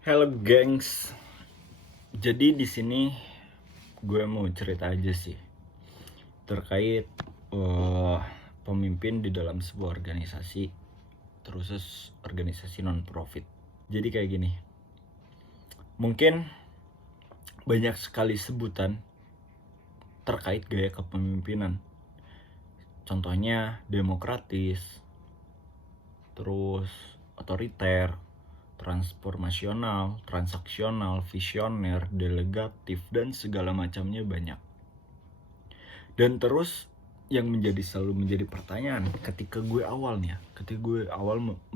Halo gengs, jadi di sini gue mau cerita aja sih terkait pemimpin di dalam sebuah organisasi, terus organisasi non profit. Jadi kayak gini, mungkin banyak sekali sebutan terkait gaya kepemimpinan. Contohnya demokratis, terus otoriter, transformasional, transaksional, visioner, delegatif, dan segala macamnya banyak. Dan terus yang selalu menjadi pertanyaan ketika gue awal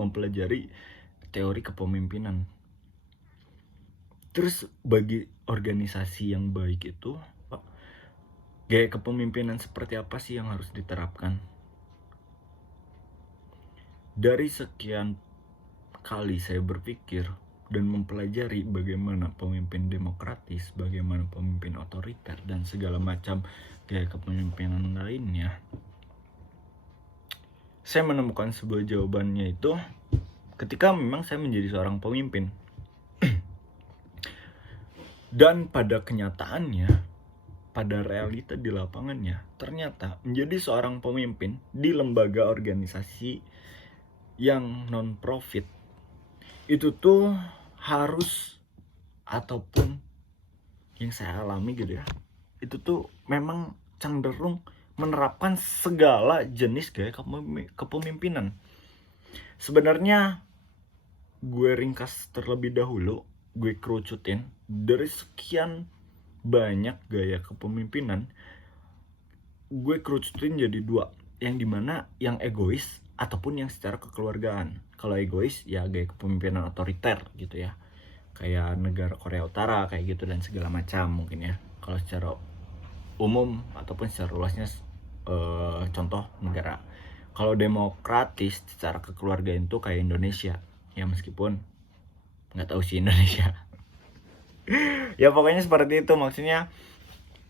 mempelajari teori kepemimpinan. Terus bagi organisasi yang baik itu, gaya kepemimpinan seperti apa sih yang harus diterapkan? Dari sekian kali saya berpikir dan mempelajari bagaimana pemimpin demokratis, bagaimana pemimpin otoriter, dan segala macam gaya kepemimpinan lainnya, saya menemukan sebuah jawabannya itu ketika memang saya menjadi seorang pemimpin. Dan pada kenyataannya, pada realita di lapangannya, ternyata menjadi seorang pemimpin di lembaga organisasi yang non-profit itu tuh harus, ataupun yang saya alami gitu ya, itu tuh memang cenderung menerapkan segala jenis gaya kepemimpinan. Sebenarnya gue ringkas terlebih dahulu, gue kerucutin dari sekian banyak gaya kepemimpinan, gue kerucutin jadi dua, yang dimana yang egois ataupun yang secara kekeluargaan. Kalau egois ya gaya kepemimpinan otoriter gitu ya, kayak negara Korea Utara kayak gitu dan segala macam mungkin ya. Kalau secara umum ataupun secara luasnya contoh negara. Kalau demokratis secara kekeluargaan itu kayak Indonesia ya, meskipun nggak tahu sih Indonesia. Ya pokoknya seperti itu, maksudnya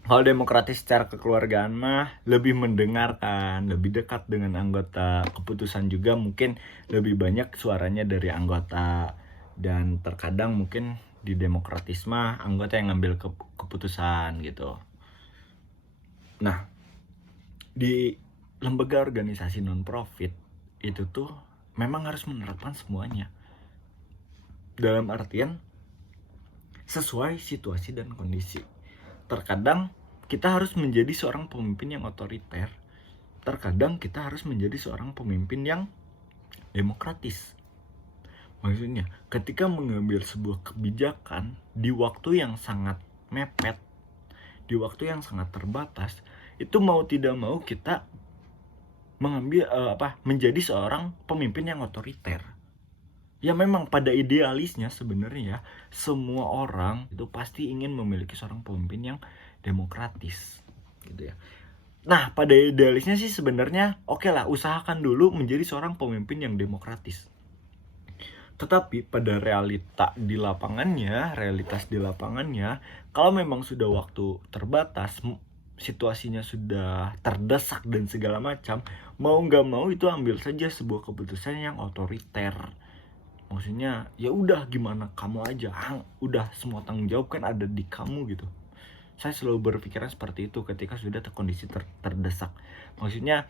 kalau demokratis secara kekeluargaan mah lebih mendengarkan, lebih dekat dengan anggota, keputusan juga mungkin lebih banyak suaranya dari anggota, dan terkadang mungkin di demokratis mah anggota yang ngambil keputusan gitu. Nah, di lembaga organisasi non profit itu tuh memang harus menerapkan semuanya, dalam artian sesuai situasi dan kondisi. Terkadang kita harus menjadi seorang pemimpin yang otoriter, terkadang kita harus menjadi seorang pemimpin yang demokratis. Maksudnya, ketika mengambil sebuah kebijakan di waktu yang sangat mepet, di waktu yang sangat terbatas, itu mau tidak mau kita mengambil menjadi seorang pemimpin yang otoriter. Ya memang pada idealisnya sebenarnya semua orang itu pasti ingin memiliki seorang pemimpin yang demokratis gitu ya. Nah, pada idealisnya sih sebenarnya oke lah, usahakan dulu menjadi seorang pemimpin yang demokratis. Tetapi pada realitas di lapangannya, kalau memang sudah waktu terbatas, situasinya sudah terdesak dan segala macam, mau nggak mau itu ambil saja sebuah keputusan yang otoriter. Maksudnya ya udah gimana kamu aja, udah semua tanggung jawab kan ada di kamu gitu. Saya selalu berpikiran seperti itu ketika sudah kondisi terdesak. Maksudnya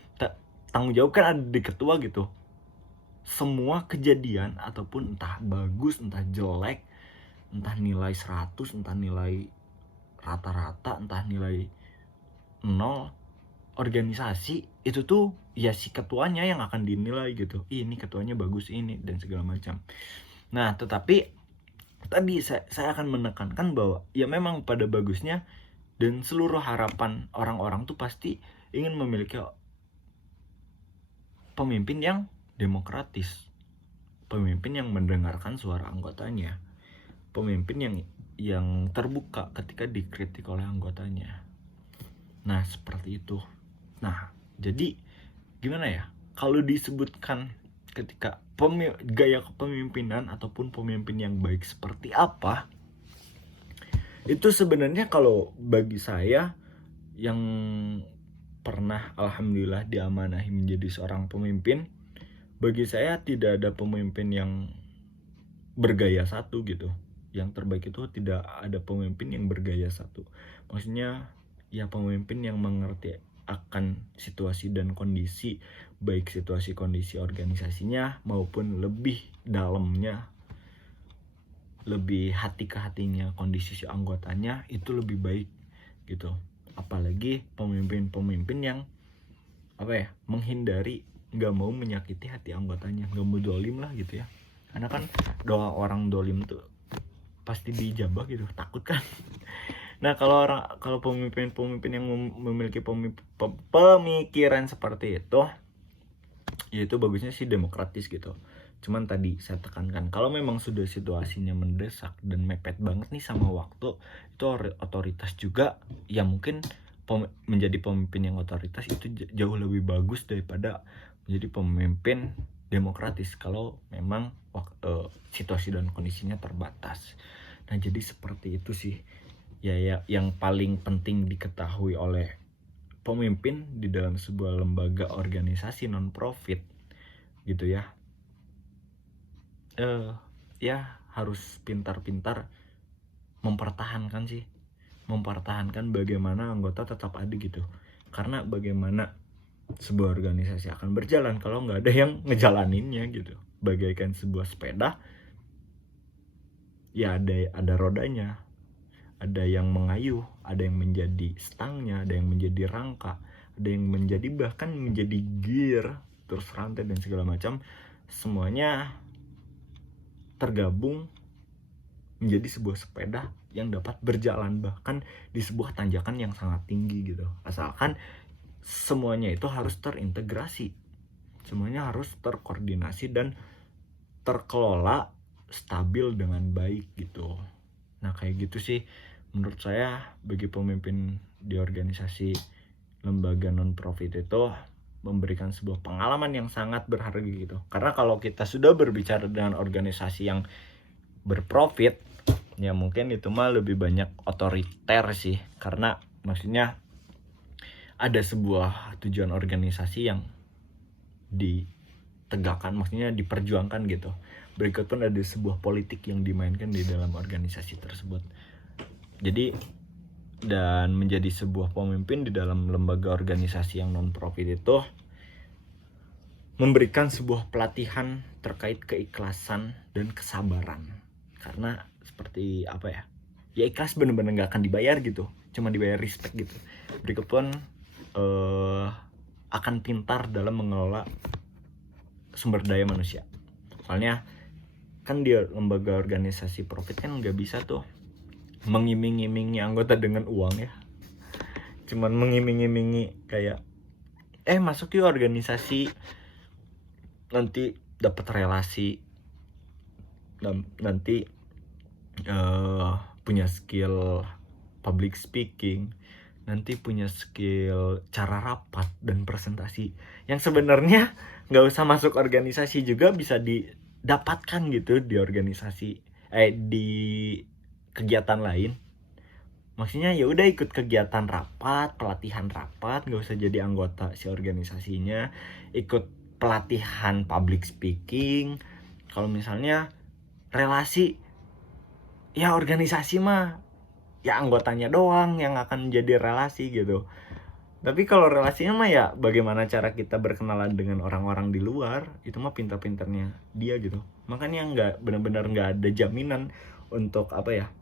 tanggung jawab kan ada di ketua gitu. Semua kejadian ataupun entah bagus, entah jelek, entah nilai 100, entah nilai rata-rata, entah nilai 0, organisasi itu tuh ya si ketuanya yang akan dinilai gitu. Ini ketuanya bagus ini dan segala macam. Nah, tetapi tadi saya akan menekankan bahwa ya memang pada bagusnya dan seluruh harapan orang-orang tuh pasti ingin memiliki pemimpin yang demokratis, pemimpin yang mendengarkan suara anggotanya, pemimpin yang terbuka ketika dikritik oleh anggotanya. Nah, seperti itu. Nah, jadi gimana ya? Kalau disebutkan ketika gaya kepemimpinan ataupun pemimpin yang baik seperti apa, itu sebenarnya kalau bagi saya yang pernah alhamdulillah diamanahi menjadi seorang pemimpin, bagi saya tidak ada pemimpin yang bergaya satu gitu. yang terbaik itu tidak ada pemimpin yang bergaya satu. Maksudnya ya pemimpin yang mengerti akan situasi dan kondisi, baik situasi kondisi organisasinya maupun lebih dalamnya, lebih hati ke hatinya kondisi si anggotanya itu lebih baik gitu. Apalagi pemimpin-pemimpin yang menghindari, nggak mau menyakiti hati anggotanya, nggak mau dolim lah gitu ya. Karena kan doa orang dolim tuh pasti dijabah gitu, takut kan. Nah kalau pemimpin-pemimpin yang memiliki pemikiran seperti itu, ya itu bagusnya sih demokratis gitu. Cuman tadi saya tekankan, kalau memang sudah situasinya mendesak dan mepet banget nih sama waktu, itu otoritas juga ya mungkin menjadi pemimpin yang otoritas itu jauh lebih bagus daripada menjadi pemimpin demokratis kalau memang situasi dan kondisinya terbatas. Nah jadi seperti itu sih ya yang paling penting diketahui oleh pemimpin di dalam sebuah lembaga organisasi non profit gitu ya. Ya harus pintar-pintar mempertahankan bagaimana anggota tetap ada gitu. Karena bagaimana sebuah organisasi akan berjalan kalau nggak ada yang ngejalaninnya gitu. Bagaikan sebuah sepeda, ya ada rodanya, ada yang mengayuh, ada yang menjadi stangnya, ada yang menjadi rangka, ada yang menjadi bahkan menjadi gear, terus rantai dan segala macam. Semuanya tergabung menjadi sebuah sepeda yang dapat berjalan bahkan di sebuah tanjakan yang sangat tinggi gitu. Asalkan semuanya itu harus terintegrasi, semuanya harus terkoordinasi dan terkelola stabil dengan baik gitu. Nah kayak gitu sih menurut saya bagi pemimpin di organisasi lembaga non profit itu memberikan sebuah pengalaman yang sangat berharga gitu. Karena kalau kita sudah berbicara dengan organisasi yang berprofit, ya mungkin itu mah lebih banyak otoriter sih. Karena maksudnya ada sebuah tujuan organisasi yang ditegakkan, maksudnya diperjuangkan gitu. Berikut pun ada sebuah politik yang dimainkan di dalam organisasi tersebut. Jadi dan menjadi sebuah pemimpin di dalam lembaga organisasi yang non profit itu memberikan sebuah pelatihan terkait keikhlasan dan kesabaran. Karena seperti ya ikhlas bener-bener gak akan dibayar gitu, cuma dibayar respect gitu. Berikut pun akan pintar dalam mengelola sumber daya manusia. Soalnya kan di lembaga organisasi profit kan nggak bisa tuh mengiming-imingi anggota dengan uang ya. Cuman mengiming-imingi kayak masuk yuk organisasi, nanti dapat relasi, nanti punya skill public speaking, nanti punya skill cara rapat dan presentasi yang sebenarnya nggak usah masuk organisasi juga bisa didapatkan gitu di organisasi di kegiatan lain. Maksudnya ya udah ikut kegiatan rapat, pelatihan rapat, nggak usah jadi anggota si organisasinya, ikut pelatihan public speaking. Kalau misalnya relasi, ya organisasi mah ya anggotanya doang yang akan jadi relasi gitu. Tapi kalau relasinya mah ya bagaimana cara kita berkenalan dengan orang-orang di luar, itu mah pintar-pintarnya dia gitu. Makanya benar-benar nggak ada jaminan untuk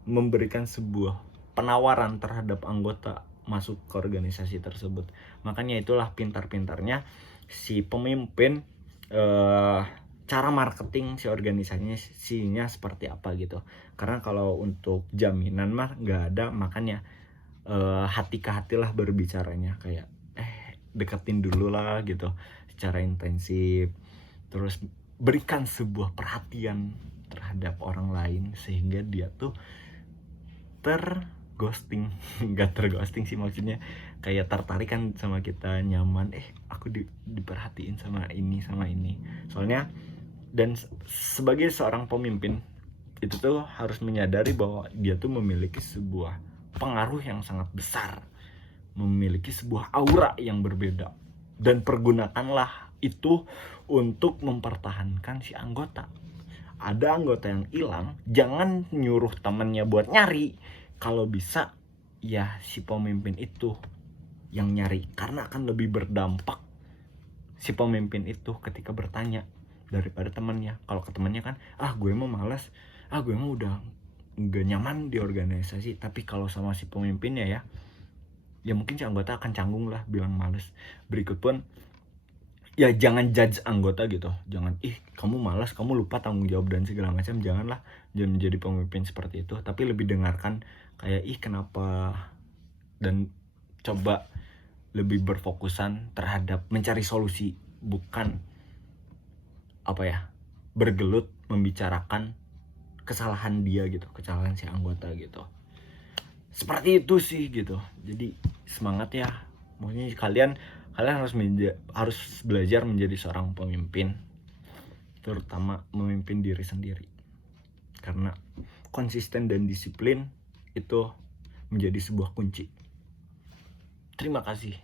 memberikan sebuah penawaran terhadap anggota masuk ke organisasi tersebut. Makanya itulah pintar-pintarnya si pemimpin cara marketing si organisasinya seperti apa gitu. Karena kalau untuk jaminan mah nggak ada, makanya hati ke hati lah berbicaranya, kayak deketin dulu lah gitu secara intensif, terus berikan sebuah perhatian terhadap orang lain sehingga dia tuh terghosting nggak terghosting sih, maksudnya kayak tertarik kan sama kita, nyaman aku diperhatiin sama ini. Soalnya dan sebagai seorang pemimpin itu tuh harus menyadari bahwa dia tuh memiliki sebuah pengaruh yang sangat besar, memiliki sebuah aura yang berbeda, dan pergunakanlah itu untuk mempertahankan si anggota. ada anggota yang hilang, jangan nyuruh temennya buat nyari. Kalau bisa ya si pemimpin itu yang nyari, karena akan lebih berdampak si pemimpin itu ketika bertanya daripada temannya. Kalau ke temannya kan, gue mah malas, gue mah udah gak nyaman di organisasi. Tapi kalau sama si pemimpinnya ya mungkin si anggota akan canggung lah bilang males. Berikut pun ya jangan judge anggota gitu, jangan kamu malas, kamu lupa tanggung jawab dan segala macam. Jangan menjadi pemimpin seperti itu, tapi lebih dengarkan kayak kenapa, dan coba lebih berfokusan terhadap mencari solusi, bukan bergelut membicarakan kesalahan dia gitu, kesalahan si anggota gitu. Seperti itu sih gitu. Jadi semangat ya, maksudnya kalian harus belajar menjadi seorang pemimpin, terutama memimpin diri sendiri, karena konsisten dan disiplin itu menjadi sebuah kunci. Terima kasih.